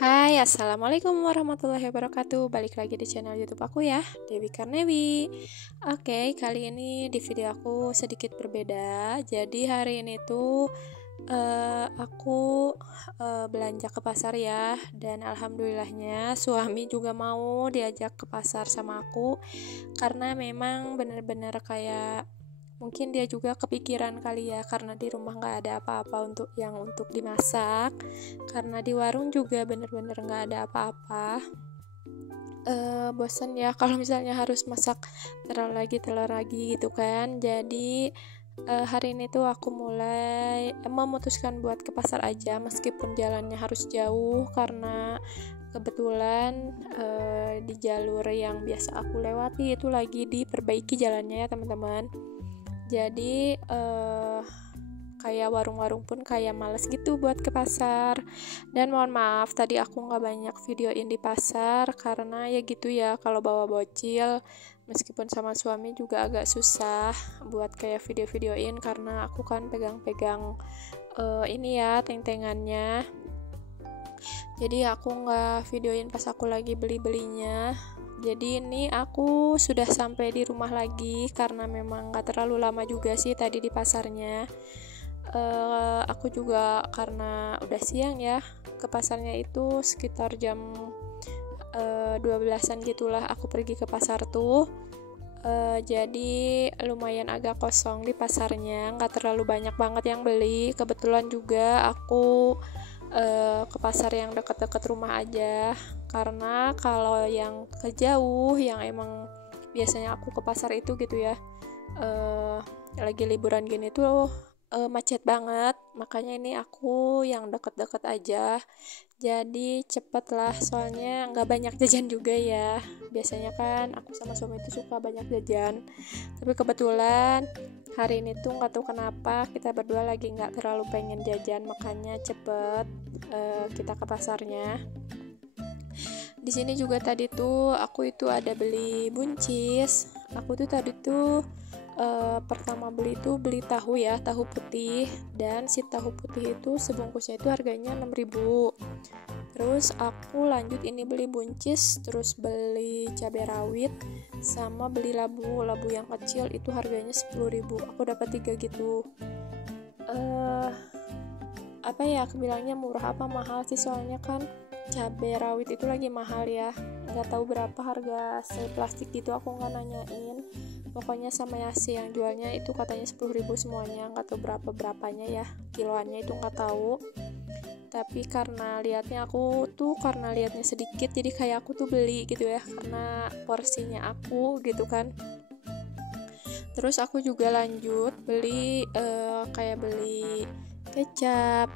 Hai, assalamualaikum warahmatullahi wabarakatuh. Balik lagi di channel YouTube aku ya, Dewi Karnewi. Oke, kali ini di video aku sedikit berbeda. Jadi hari ini tuh aku belanja ke pasar ya, dan alhamdulillahnya suami juga mau diajak ke pasar sama aku karena memang bener-bener kayak mungkin dia juga kepikiran kali ya, karena di rumah nggak ada apa-apa untuk dimasak, karena di warung juga bener-bener nggak ada apa-apa. Bosan ya kalau misalnya harus masak telur lagi gitu kan. Jadi hari ini tuh aku mulai memutuskan buat ke pasar aja, meskipun jalannya harus jauh karena kebetulan di jalur yang biasa aku lewati itu lagi diperbaiki jalannya ya teman-teman. Jadi kayak warung-warung pun kayak males gitu buat ke pasar. Dan mohon maaf tadi aku nggak banyak videoin di pasar karena ya gitu ya, kalau bawa bocil meskipun sama suami juga agak susah buat kayak video-videoin karena aku kan pegang-pegang ini ya teng-tengannya. Jadi aku nggak videoin pas aku lagi beli-belinya. Jadi ini aku sudah sampai di rumah lagi karena memang nggak terlalu lama juga sih tadi di pasarnya. Aku juga karena udah siang ya, ke pasarnya itu sekitar jam 12-an gitulah aku pergi ke pasar tuh. Jadi lumayan agak kosong di pasarnya, nggak terlalu banyak banget yang beli. Kebetulan juga aku ke pasar yang dekat-dekat rumah aja, karena kalau yang ke jauh yang emang biasanya aku ke pasar itu gitu ya, lagi liburan gini tuh macet banget, makanya ini aku yang deket-deket aja, jadi cepet lah, soalnya nggak banyak jajan juga ya. Biasanya kan aku sama suami itu suka banyak jajan, tapi kebetulan hari ini tuh nggak tahu kenapa kita berdua lagi nggak terlalu pengen jajan, makanya cepet kita ke pasarnya. Di sini juga tadi tuh aku itu ada beli buncis. Aku tuh tadi tuh pertama beli tahu ya, tahu putih, dan si tahu putih itu sebungkusnya itu harganya 6.000. Terus aku lanjut ini beli buncis, terus beli cabai rawit, sama beli labu yang kecil itu harganya 10.000. Aku dapat 3 gitu. Apa ya, aku bilangnya murah apa mahal sih, soalnya kan cabai rawit itu lagi mahal ya. Nggak tahu berapa harga plastik gitu, aku nggak nanyain. Pokoknya sama ya si yang jualnya itu katanya 10.000 semuanya, nggak tahu berapanya ya kiloannya, itu nggak tahu. Tapi karena liatnya sedikit, jadi kayak aku tuh beli gitu ya, karena porsinya aku gitu kan. Terus aku juga lanjut beli beli kecap.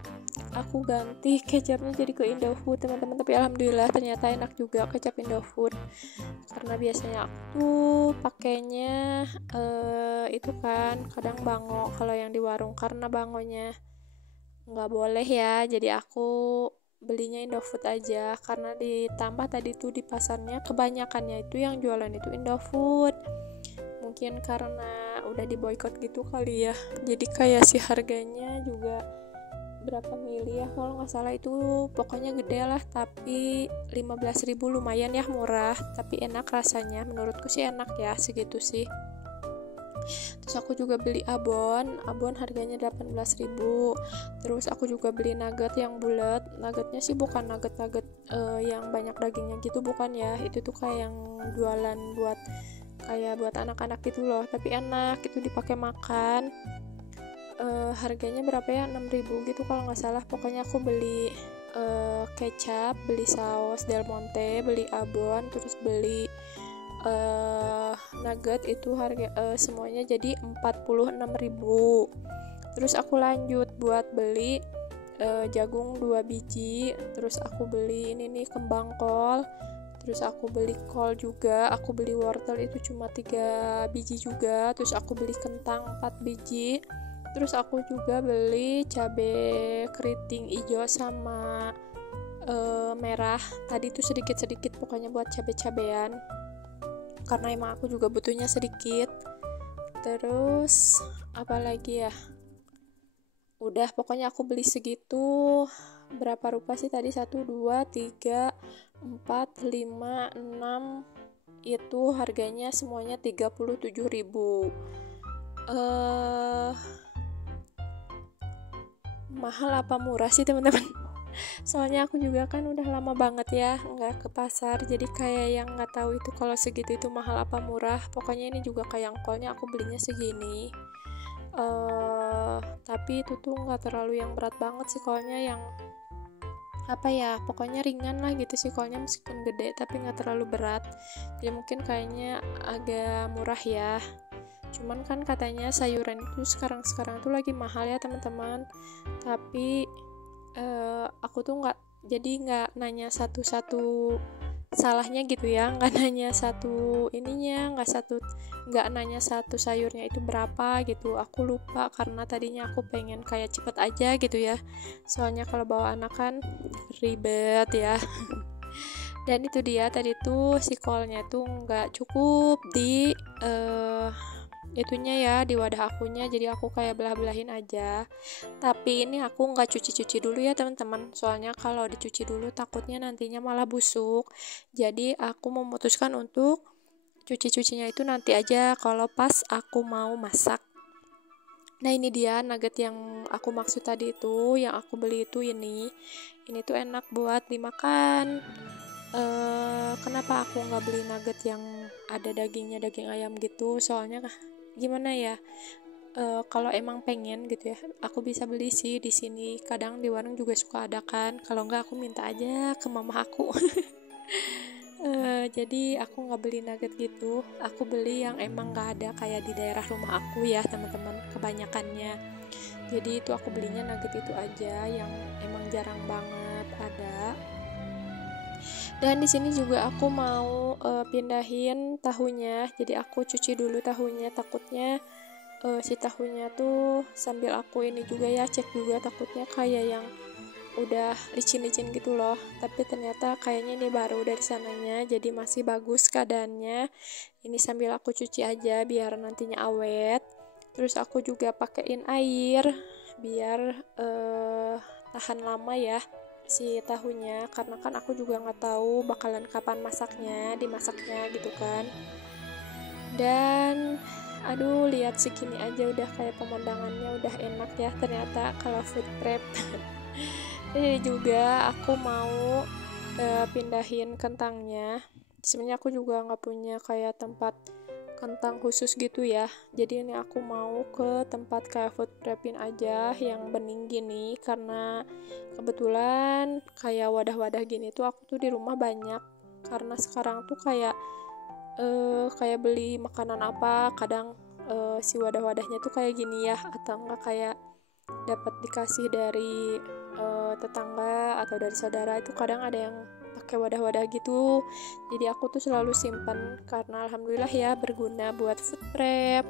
Aku ganti kecapnya jadi ke Indofood teman-teman, tapi alhamdulillah ternyata enak juga kecap Indofood, karena biasanya aku tuh pakainya itu kan kadang bango kalau yang di warung, karena bangonya nggak boleh ya, jadi aku belinya Indofood aja. Karena ditambah tadi tuh di pasarnya kebanyakannya itu yang jualan itu Indofood, mungkin karena udah diboykot gitu kali ya, jadi kayak si harganya juga berapa mili ya kalau nggak salah, itu pokoknya gede lah, tapi 15.000 lumayan ya, murah tapi enak rasanya, menurutku sih enak ya segitu sih. Terus aku juga beli abon harganya 18.000. Terus aku juga beli nugget yang bulat. Nuggetnya sih bukan nugget yang banyak dagingnya gitu, bukan ya, itu tuh kayak yang jualan buat anak-anak gitu loh, tapi enak, itu dipakai makan. Harganya berapa ya, 6.000 gitu kalau nggak salah. Pokoknya aku beli kecap, beli saus Del Monte, beli abon, terus beli nugget, itu harga semuanya jadi 46.000. Terus aku lanjut buat beli jagung 2 biji, terus aku beli ini nih kembang kol, terus aku beli kol juga, aku beli wortel itu cuma 3 biji juga, terus aku beli kentang 4 biji, terus aku juga beli cabai keriting hijau sama merah tadi tuh sedikit-sedikit, pokoknya buat cabai-cabean, karena emang aku juga butuhnya sedikit. Terus apa lagi ya, Udah pokoknya aku beli segitu. Berapa rupiah sih tadi? 1, 2, 3, 4, 5, 6, itu harganya semuanya 37.000. Mahal apa murah sih teman-teman? Soalnya aku juga kan udah lama banget ya nggak ke pasar, jadi kayak yang nggak tahu itu kalau segitu itu mahal apa murah. Pokoknya ini juga kayak angkolnya aku belinya segini. Tapi itu tuh nggak terlalu yang berat banget sih, kolnya yang apa ya, pokoknya ringan lah gitu sih kolnya, meskipun gede tapi nggak terlalu berat. Jadi mungkin kayaknya agak murah ya. Cuman kan katanya sayuran itu sekarang tuh lagi mahal ya teman-teman. Tapi aku tuh nggak nanya satu-satu salahnya gitu ya, nggak nanya satu ininya, nggak nanya satu sayurnya itu berapa gitu. Aku lupa karena tadinya aku pengen kayak cepet aja gitu ya, soalnya kalau bawa anak kan ribet ya. Dan itu dia tadi tuh si kolnya tuh nggak cukup di itunya ya, di wadah akunya, jadi aku kayak belah-belahin aja. Tapi ini aku nggak cuci-cuci dulu ya teman-teman, soalnya kalau dicuci dulu takutnya nantinya malah busuk. Jadi aku memutuskan untuk cuci-cucinya itu nanti aja kalau pas aku mau masak. Nah ini dia nugget yang aku maksud tadi itu, yang aku beli itu ini tuh enak buat dimakan. Kenapa aku nggak beli nugget yang ada dagingnya, daging ayam gitu? Soalnya gimana ya, kalau emang pengen gitu ya, aku bisa beli sih di sini. Kadang di warung juga suka ada kan. Kalau nggak aku minta aja ke mama aku. Jadi aku nggak beli nugget gitu. Aku beli yang emang nggak ada kayak di daerah rumah aku ya teman-teman, kebanyakannya. Jadi itu aku belinya nugget itu aja yang emang jarang banget ada. Dan di sini juga aku mau pindahin tahunya. Jadi aku cuci dulu tahunya, takutnya si tahunya tuh sambil aku ini juga ya cek juga, takutnya kayak yang udah licin-licin gitu loh. Tapi ternyata kayaknya ini baru dari sananya, jadi masih bagus keadaannya. Ini sambil aku cuci aja biar nantinya awet. Terus aku juga pakein air biar tahan lama ya si tahunya, karena kan aku juga nggak tahu bakalan kapan dimasaknya gitu kan. Dan aduh, lihat segini aja udah kayak pemandangannya udah enak ya ternyata kalau food prep. Jadi juga aku mau pindahin kentangnya. Sebenarnya aku juga nggak punya kayak tempat kentang khusus gitu ya, jadi ini aku mau ke tempat kayak food prepin aja yang bening gini, karena kebetulan kayak wadah-wadah gini tuh aku tuh di rumah banyak. Karena sekarang tuh kayak beli makanan apa kadang si wadah-wadahnya tuh kayak gini ya, atau enggak kayak dapat dikasih dari tetangga atau dari saudara, itu kadang ada yang pakai wadah-wadah gitu. Jadi aku tuh selalu simpen, karena alhamdulillah ya berguna buat food prep.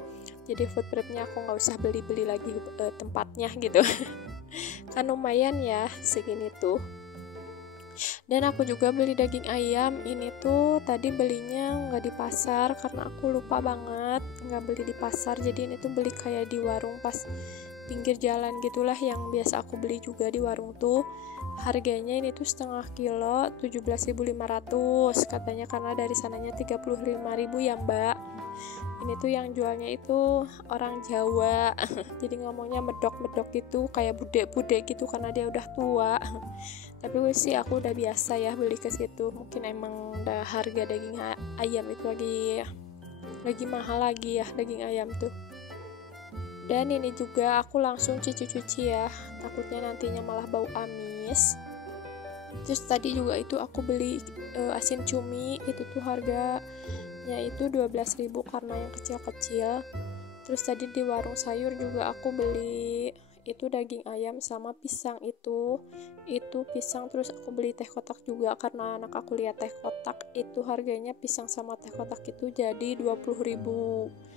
Jadi food prepnya aku nggak usah beli-beli lagi tempatnya gitu. Kan lumayan ya segini tuh. Dan aku juga beli daging ayam. Ini tuh tadi belinya nggak di pasar karena aku lupa banget nggak beli di pasar. Jadi ini tuh beli kayak di warung pas pinggir jalan gitulah, yang biasa aku beli juga di warung tuh. Harganya ini tuh setengah kilo 17.500 katanya, karena dari sananya 35.000 ya mbak. Ini tuh yang jualnya itu orang Jawa. Jadi ngomongnya medok-medok gitu, kayak bude-bude gitu karena dia udah tua. Tapi sih aku udah biasa ya beli ke situ. Mungkin emang udah harga daging ayam itu lagi mahal lagi ya daging ayam tuh. Dan ini juga aku langsung cuci-cuci ya, takutnya nantinya malah bau amis. Terus tadi juga itu aku beli asin cumi, itu tuh harganya itu 12.000 karena yang kecil-kecil. Terus tadi di warung sayur juga aku beli itu daging ayam sama pisang. Itu pisang, terus aku beli teh kotak juga karena anak aku lihat teh kotak itu harganya pisang sama teh kotak itu jadi 20.000.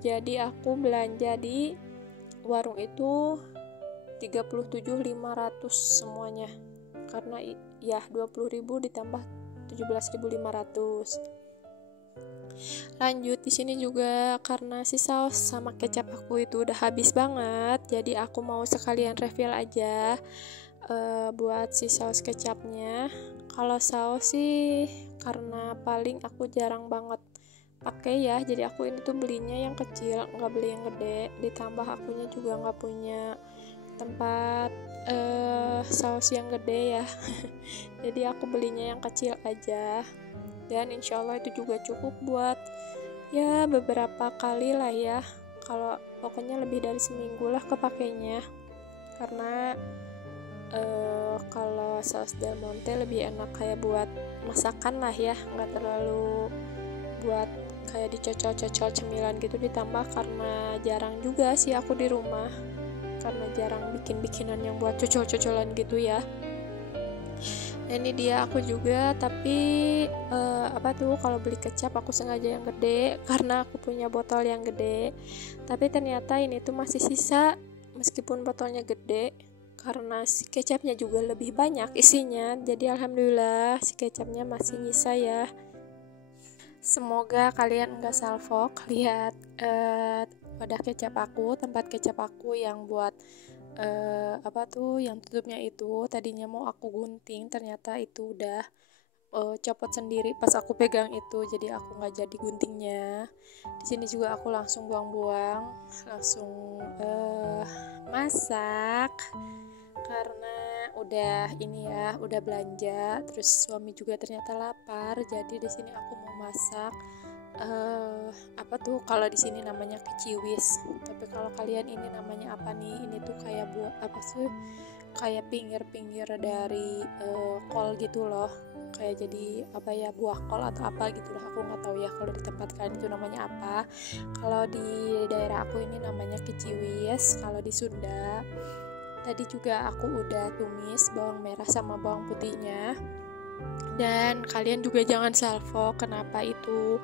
Jadi aku belanja di warung itu 37.500 semuanya, karena ya 20.000 ditambah 17.500. Lanjut di sini juga karena si saus sama kecap aku itu udah habis banget, jadi aku mau sekalian refill aja buat si saus kecapnya. Kalau saus sih karena paling aku jarang banget pakai ya, jadi aku ini tuh belinya yang kecil, nggak beli yang gede. Ditambah akunya juga nggak punya tempat saus yang gede ya jadi aku belinya yang kecil aja, dan insya Allah itu juga cukup buat ya beberapa kali lah ya, kalau pokoknya lebih dari seminggu lah kepakainya. Karena kalau saus Del Monte lebih enak kayak buat masakan lah ya, nggak terlalu buat kayak dicocol-cocol cemilan gitu. Ditambah karena jarang juga sih aku di rumah, karena jarang bikin-bikinan yang buat cocol-cocolan gitu ya. Nah, ini dia aku juga, tapi kalau beli kecap aku sengaja yang gede karena aku punya botol yang gede. Tapi ternyata ini tuh masih sisa meskipun botolnya gede, karena si kecapnya juga lebih banyak isinya. Jadi alhamdulillah si kecapnya masih nyisa ya. Semoga kalian enggak salfok lihat wadah kecap aku, tempat kecap aku yang buat yang tutupnya itu. Tadinya mau aku gunting, ternyata itu udah copot sendiri pas aku pegang itu, jadi aku nggak jadi guntingnya. Di sini juga aku langsung buang-buang, langsung masak karena udah belanja, terus suami juga ternyata lapar, jadi di sini aku mau masak kalau di sini namanya keciwis, tapi kalau kalian ini namanya apa nih? Ini tuh kayak buah apa sih, kayak pinggir-pinggir dari kol gitu loh, kayak jadi buah kol atau apa gitu lah, aku nggak tahu ya kalau di tempat kalian itu namanya apa. Kalau di daerah aku ini namanya keciwis kalau di Sunda. Tadi juga aku udah tumis bawang merah sama bawang putihnya. Dan kalian juga jangan salfok kenapa itu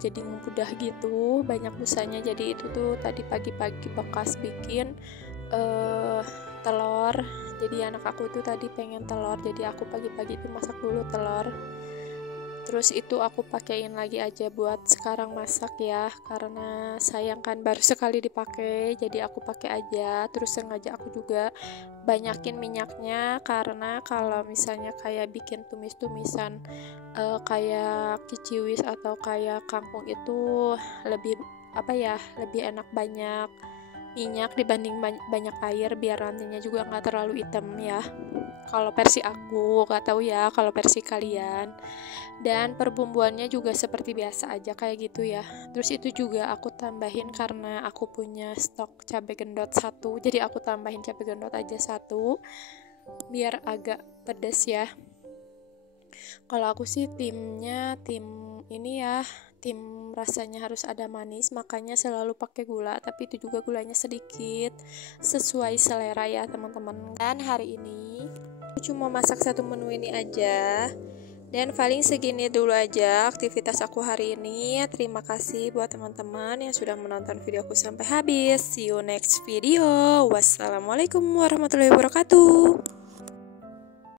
jadi ngumpuldah gitu, banyak busanya. Jadi itu tuh tadi pagi-pagi bekas bikin telur. Jadi anak aku tuh tadi pengen telur, jadi aku pagi-pagi itu masak dulu telur. Terus itu aku pakein lagi aja buat sekarang masak ya, karena sayang kan baru sekali dipakai, jadi aku pakai aja. Terus sengaja aku juga banyakin minyaknya, karena kalau misalnya kayak bikin tumis-tumisan kayak kiciwis atau kayak kangkung itu lebih lebih enak banyak minyak dibanding banyak air, biar nantinya juga nggak terlalu hitam ya. Kalau versi aku, nggak tahu ya kalau versi kalian. Dan perbumbuannya juga seperti biasa aja kayak gitu ya. Terus itu juga aku tambahin karena aku punya stok cabai gendot 1, jadi aku tambahin cabai gendot aja 1 biar agak pedas ya. Kalau aku sih tim ini ya, tim rasanya harus ada manis, makanya selalu pakai gula, tapi itu juga gulanya sedikit sesuai selera ya teman-teman. Dan hari ini aku cuma masak satu menu ini aja, dan paling segini dulu aja aktivitas aku hari ini. Terima kasih buat teman-teman yang sudah menonton videoku sampai habis. See you next video. Wassalamualaikum warahmatullahi wabarakatuh.